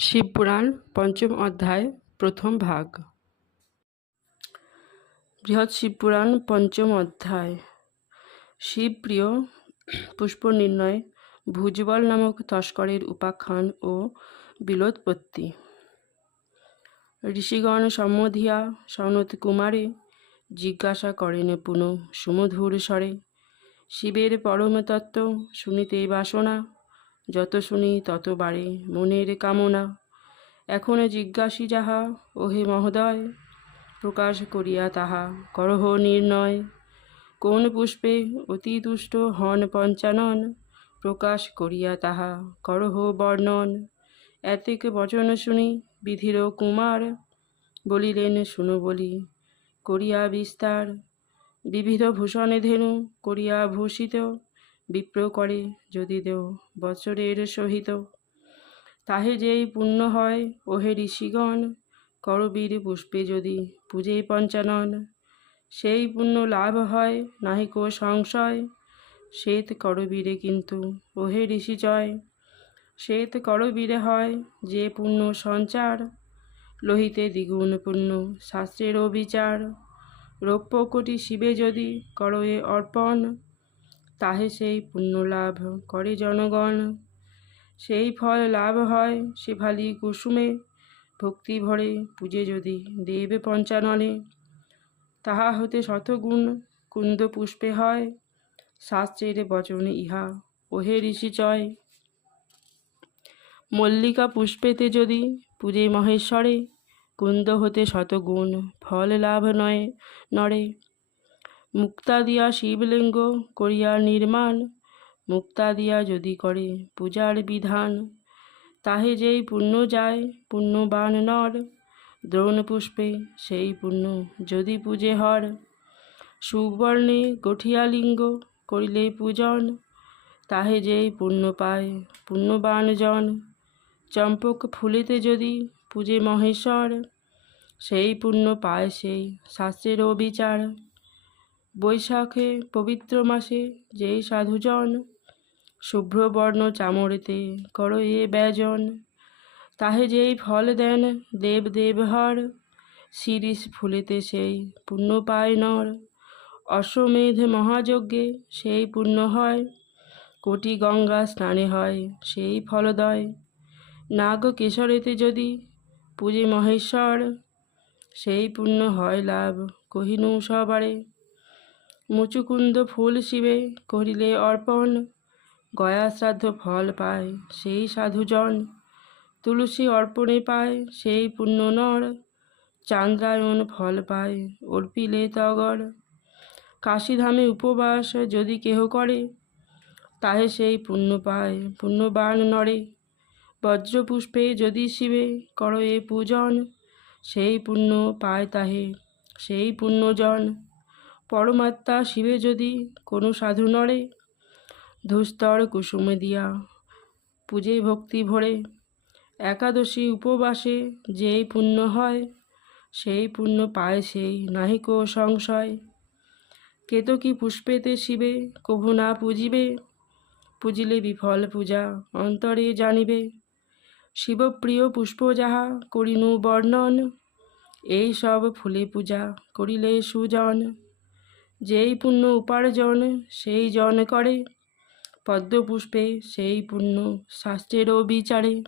শিবপুরাণ পঞ্চম অধ্যায়, প্রথম ভাগ। বৃহৎ শিবপুরাণ পঞ্চম অধ্যায়। শিবপ্রিয় পুষ্প নির্ণয়, ভুজবল নামক তস্করের উপাখ্যান ও বিলোৎপত্তি। ঋষিগণ সম্মধিয়া সনত কুমারে জিজ্ঞাসা করেন পুনঃ সুমধুর স্বরে, শিবের পরম তত্ত্ব শুনিতে বাসনা যত শুনি তত বাড়ে মনের কামনা। এখন জিজ্ঞাসী যাহা, ওহে মহোদয়, প্রকাশ করিয়া তাহা করহ নির্ণয়। কোন পুষ্পে অতি দুষ্ট হন পঞ্চানন, প্রকাশ করিয়া তাহা করহ বর্ণন। এতেক বচন শুনি বিধির কুমার, বলিলেন, শুনো বলি, করিয়া বিস্তার। বিবিধ ভূষণে ধেনু করিয়া ভূষিত বিপ্র করে যদি দেও বছরের সহিত। তাহে যেই পুণ্য হয়, ওহে ঋষিগণ করবীর পুষ্পে যদি পূজে পঞ্চানন। সেই পুণ্য লাভ হয় নাহিক সংশয়। শ্বেত করবীরে কিন্তু, ওহে ঋষিচয় শ্বেত করবীরে হয়, যে পুণ্য সঞ্চার। লোহিতে দ্বিগুণ পুণ্য শাস্ত্রের অবিচার। রৌপ্য কোটি শিবে যদি করয়ে অর্পণ। তাহে সেই পুণ্য লাভ করে জনগণ। সেই ফল লাভ হয় ভালি কুসুমে, ভক্তি ভরে পূজে যদি দেবে পঞ্চাননে। তাহা হতে শতগুণ কুন্দ পুষ্পে হয়, শাস্ত্রের বচনে ইহা ওহে ঋষিচয় মল্লিকা পুষ্পেতে যদি পূজে মহেশ্বরে, কুন্দ হতে শতগুণ ফল লাভ নয় নরে মুক্তা দিয়া শিবলিঙ্গ করিয়া নির্মাণ, মুক্তা দিয়া যদি করে পূজার বিধান, তাহে যেই পুণ্য যায় পুণ্যবান নর, দ্রোণ পুষ্পে সেই পুণ্য যদি পূজে হর। সুবর্ণে গঠিয়া লিঙ্গ করিলে পূজন, তাহে যেই পুণ্য পায় পুণ্যবান জন। চম্পক ফুলেতে যদি পূজে মহেশ্বর, সেই পুণ্য পায় সেই শাস্ত্রেরও বিচার বৈশাখে পবিত্র মাসে যেই সাধুজন শুভ্রবর্ণ চামড়েতে কর এ ব্যজন, তাহে যেই ফল দেন দেব দেবহর, শিরিষ ফুলেতে সেই পুণ্য পায় নর। অশ্বমেধ মহাযজ্ঞে সেই পুণ্য হয়, কোটি গঙ্গা স্নানে হয় সেই ফলদয়। নাগ কেশরেতে যদি পূজে মহেশ্বর, সেই পুণ্য হয় লাভ কহিনু সবারে। মুচুকুন্দ ফুল শিবে করিলে অর্পণ গয়া শ্রাদ্ধ ফল পায় সেই সাধুজন। তুলসী অর্পণে পায় সেই পুণ্য নর চান্দ্রায়ণ ফল পায় অর্পিলে তগর। কাশীধামে উপবাস যদি কেহ করে, তাহে সেই পুণ্য পায়, পুণ্যবান নরে। বজ্রপুষ্পে যদি শিবে কর এ পূজন, সেই পুণ্য পায় তাহে সেই পুণ্যজন। পরমাত্মা শিবে যদি কোনো সাধু নড়ে ধূস্তর কুসুমে দিয়া পূজে ভক্তি ভরে, একাদশী উপবাসে যেই পুণ্য হয়, সেই পুণ্য পায় সেই নাহিক সংশয়। কেতকী পুষ্পেতে শিবে, কভু না পুজিবে, পুজিলে বিফল পূজা অন্তরে জানিবে। শিবপ্রিয় পুষ্প যাহা করিনু বর্ণন, এই সব ফুলে পূজা করিলে সুজন। যেই পুণ্য উপার্জন সেই জন করে। পদ্মপুষ্পে সেই পুণ্য শাস্ত্রেরও বিচারে।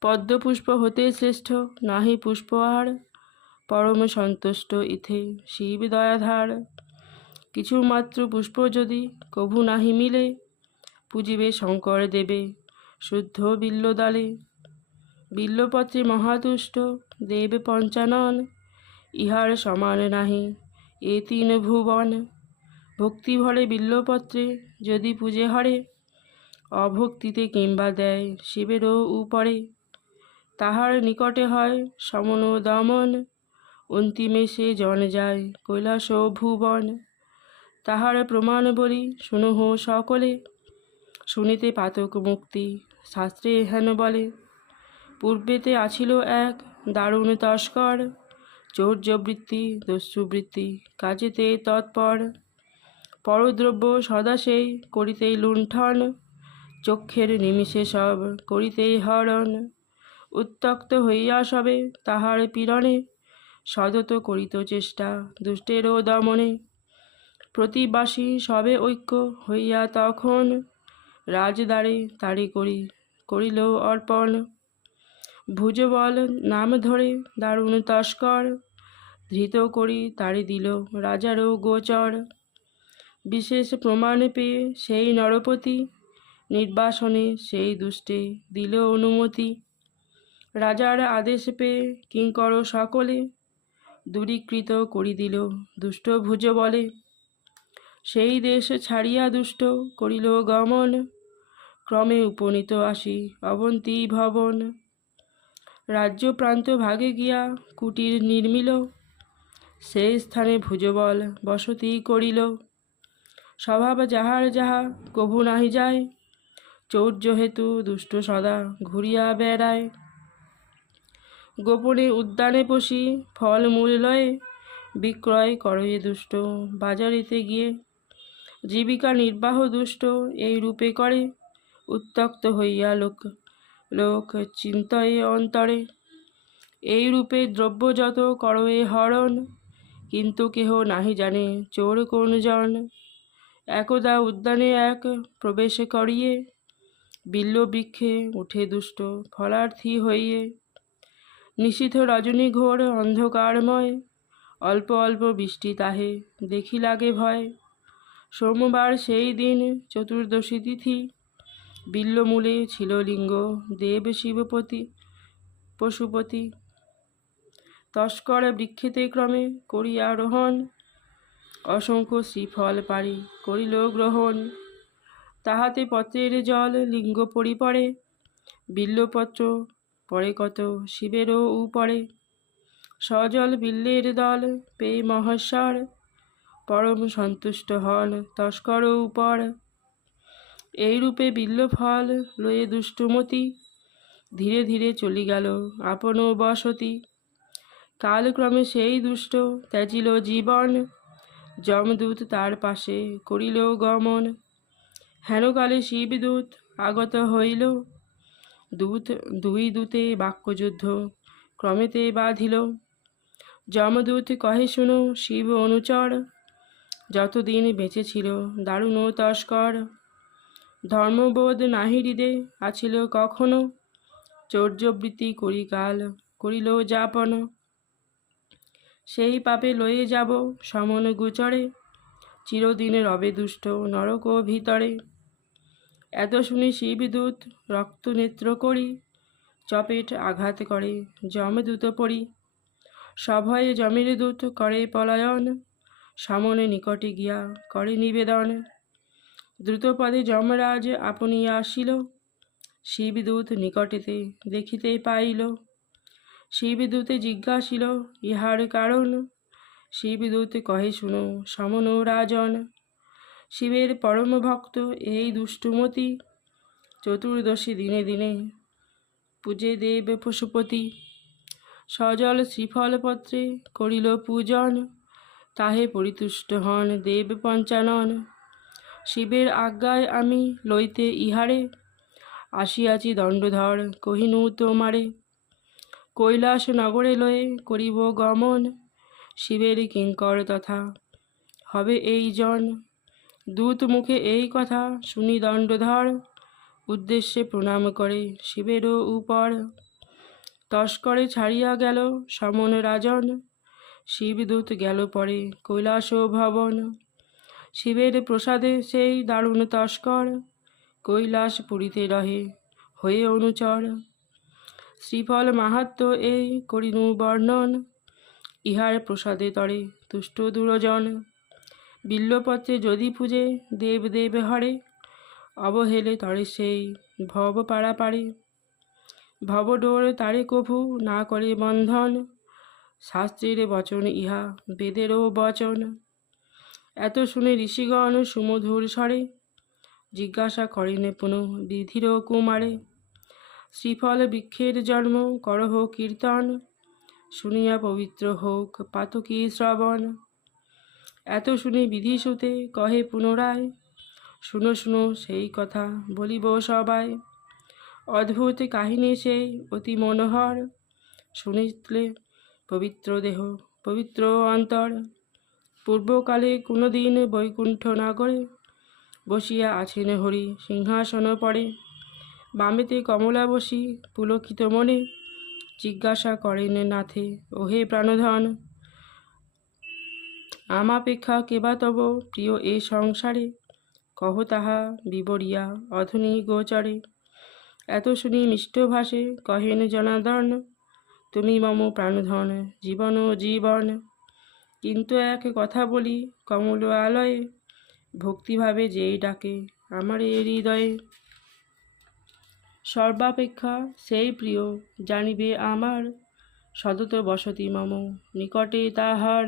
পদ্মপুষ্প হতে শ্রেষ্ঠ, নাহি পুষ্প আর। পরম সন্তুষ্ট ইথে শিব দয়াধার। কিছু মাত্র পুষ্প যদি কভু নাহি মিলে, পুজিবে শঙ্কর দেবে শুদ্ধ বিল্লদালে। বিল্লপত্রে মহাতুষ্ট দেব পঞ্চানন, ইহার সমান নাহি এ তিন ভুবন। ভক্তি ভরে বিল্লপত্রে যদি পূজে হরে, অভক্তিতে কিংবা দেয় শিবেরও উপরে। তাহার নিকটে হয় সমন দমন অন্তিমে সে জন যায় কৈলাস ভুবন। তাহার প্রমাণ বলি শুনহ সকলে, শুনিতে পাতক মুক্তি শাস্ত্রে হেন বলে। পূর্বেতে আছিল এক দারুণ তস্কর চৌর্যবৃত্তি, দস্যুবৃত্তি, কাজেতে তৎপর। পরদ্রব্য সদা সেই করিতেই লুণ্ঠন, চক্ষের নিমিষে সব করিতেই হরণ। উত্তক্ত হইয়া সবে তাহার পীড়নে সদত করিত চেষ্টা দুষ্টেরও দমনে। প্রতিবাসী সবে ঐক্য হইয়া তখন রাজদ্বারে তারি করি, করিল অর্পণ। ভুজবল নাম ধরে দারুণ তস্কর। ধৃত করি তারি দিল রাজারও গোচর। বিশেষ প্রমাণ পেয়ে সেই নরপতি নির্বাসনে সেই দুষ্টে দিল অনুমতি। রাজার আদেশ পেয়ে কিঙ্কর সকলে দূরীকৃত করি দিল দুষ্ট ভুজ বলে। সেই দেশ ছাড়িয়া দুষ্ট করিল গমন, ক্রমে উপনীত আসি অবন্তী ভবন। রাজ্য প্রান্ত ভাগে গিয়া কুটির নির্মিল। সেই স্থানে ভুজবল বসতি করিল। স্বভাব যাহার যাহা, কভু নাহি যায়। চৌর্য হেতু দুষ্ট সদা ঘুরিয়া বেড়ায়। গোপনে উদ্যানে পশি ফল মূল লয়ে, বিক্রয় করে দুষ্ট বাজারিতে গিয়ে। জীবিকা নির্বাহ দুষ্ট এই রূপে করে উত্তক্ত হইয়া লোক লোক চিন্তায় অন্তরে এই রূপে দ্রব্য যত করয়ে হরণ কিন্তু কেহ নাহি জানে চোর কোন জন একদা উদ্যানে এক প্রবেশ করিয়ে বিল্ল বৃক্ষে উঠে দুষ্ট ফলার্থী হইয়ে নিশীথ রজনী ঘোর অন্ধকারময় অল্প অল্প বৃষ্টি তাহে দেখি লাগে ভয় সোমবার সেই দিন চতুর্দশী তিথি বিল্লমূলে ছিল লিঙ্গ দেব শিবপতি, পশুপতি। তস্কর বৃক্ষেতে ক্রমে করিয়া রোহণ, অসংখ্য শ্রীফল পারি করিল গ্রহণ। তাহাতে পত্রের জল লিঙ্গ পরিপরে বিল্লপত্র পরে কত শিবেরও উপরে। সজল বিল্লের দল পেয়ে মহেশ্বর, পরম সন্তুষ্ট হন তস্কর উপর। এইরূপে বিল্ল ফল লয়ে দুষ্টমতি ধীরে ধীরে চলি গেল আপন বসতি। কালক্রমে সেই দুষ্ট ত্যাজিল জীবন, যমদূত তার পাশে করিল গমন। হেনকালে শিবদূত আগত হইল, দূত দুই দূতে বাক্যযুদ্ধ ক্রমেতে বাঁধিল। যমদূত কহে, শুনো, শিব অনুচর, যতদিন বেঁচে ছিল দারুণ তস্কর ধর্মবোধ নাহি হৃদে আছিল কখনো। চৌর্যবৃত্তি করি কাল করিল যাপন। সেই পাপে লয়ে যাব সমন গোচরে, চিরদিনে রবে দুষ্ট নরক ভিতরে। এত শুনে শিবদূত রক্ত নেত্র করি, চপেট আঘাত করে যমদূত পড়ি সভয়ে জমের দূত করে পলায়ন, সামনে নিকটে গিয়া করে নিবেদন। দ্রুতপদে যমরাজ আপনি আসিল। শিবদূত নিকটেতে দেখিতে পাইল। শিবদূতে জিজ্ঞাসিল, ইহার কারণ? শিবদূত কহে, শুনো, সমন রাজন, শিবের পরম ভক্ত এই দুষ্টুমতি। চতুর্দশী দিনে দিনে পূজে দেব পশুপতি। সজল শ্রীফলপত্রে করিল পূজন। তাহে পরিতুষ্ট হন দেব পঞ্চানন। শিবের আজ্ঞায় আমি লইতে ইহারে আসিয়াছি দণ্ডধর, কহিনু তোমারে। কৈলাস নগরে লয়ে করিব গমন, শিবের কিঙ্কর তথা। হবে এই জন। দূত মুখে এই কথা শুনি দণ্ডধর উদ্দেশ্যে প্রণাম করে শিবেরও উপর। তস্করে ছাড়িয়া গেল সমন রাজন, শিবদূত গেল পরে কৈলাস ভবন শিবের প্রসাদে সেই দারুণ তস্কর। কৈলাস পুরীতে রহে, হয়ে অনুচর। শ্রীফল মাহাত্ম এই করিনু বর্ণন, ইহার প্রসাদে তরে তুষ্ট দুরজন। বিল্লপত্রে যদি পূজে দেব দেব হরে, অবহেলে তরে সেই ভব পাড়া পারে ভবডোর তারে কভু না করে বন্ধন, শাস্ত্রের বচন ইহা বেদেরও বচন। এত শুনে ঋষিগণ সুমধুর স্বরে জিজ্ঞাসা করেন পুনঃ বিধির কুমারে, শ্রীফল বৃক্ষের জন্ম, করহ কীর্তন, শুনিয়া পবিত্র হোক পাতকী শ্রবণ এত শুনে বিধিসুতে কহে পুনরায়, শুনো শুনো, সেই কথা বলিব সবাই। অদ্ভুত কাহিনী সেই অতি মনোহর। শুনিলে পবিত্র দেহ, পবিত্র অন্তর। পূর্বকালে কোনো দিন বৈকুণ্ঠ নগরে বসিয়া আছেন হরি সিংহাসন পড়ে বামেতে কমলা বসি পুলকিত মনে জিজ্ঞাসা করেন নাথে, ওহে প্রাণধন আমাপেক্ষা কেবা তব প্রিয় এ সংসারে? কহ তাহা বিবরিয়া অধুনি গোচরে। এত শুনি মিষ্ট ভাষে কহেন জনার্দন, তুমি মম প্রাণধন, জীবন জীবন কিন্তু এক কথা বলি কমল আলয়ে ভক্তিভাবে যেই ডাকে, আমার এ হৃদয়ে সর্বাপেক্ষা সেই প্রিয়, জানিবে আমার সতত বসতি মম, নিকটে তাহার